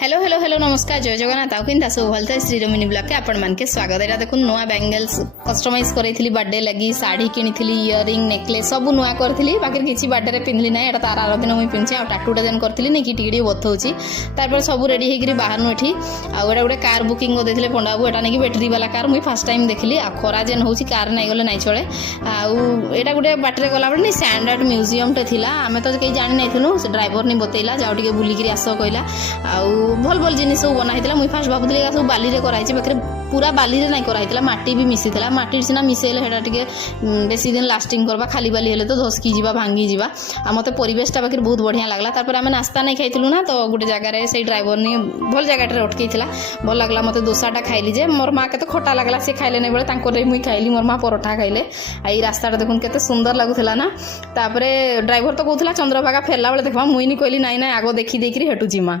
Hello hello hello नमस्कार जय जगन्नाथ आउ किंता सब भल थे श्री रमिनी ब्लॉग के आपण मान के स्वागत है। देखो नुआ बैंगल्स कस्टमाइज करी बर्थडे लगी साड़ी किनी इयरिंग नेकलेस सब नुआ करी बाकी किसी बर्थडे रे पिंधली ना एटा तार आर दिन मुझे पिंधे आ टाटूटा जेन करी नहीं कि टिके बथौची तार सब रेडी होकर बाहर एठी आउटा गोटे कार बुकिंग करदे पंडा बाबू एटा नहीं बैटेरी वाला कार मुझे फास्ट टाइम देखली आ खरा जेन हो कार नहीं गले नहीं चले आउटा गोटे बाटे गला बेले सैंड आर्ट म्यूजियम टे थिला आमे तो कहीं जानी नहीं से ड्राइवर नहीं बतैला जाओ टिके बुलिकी आस कहला भल भल जिन सब बनाई मुझे फास्ट भावुली सब बाली रे कराई पाखे पूरा बाली रे नहीं कराई माटी भी मिसी माटी सीना मिसेले हेटा टिके बेसी दिन लास्टिंग करवा खाली बाली हेले तो धसकी जीवा भांगी जीवा आ मते परिवेशटा बाकी बहुत बढ़िया लगला तापर आमे नास्ता नहीं खाइलु ना तो गोटे जगार से ड्राइवर ने भल जगह अटकई भल लगला मते दोसाटा खाइली जे मोर माँ के खटा लगला से खाइले नहीं बेले मुई खाइली मोर माँ परोठा खाइले आई रास्ता देखुन केते सुंदर लगुला ना तापर ड्राइवर तो कहला चंद्रभागा फेरला बेले देखा मुई नहीं कहली नाई ना आगो देखी देखी हेटू जिमा।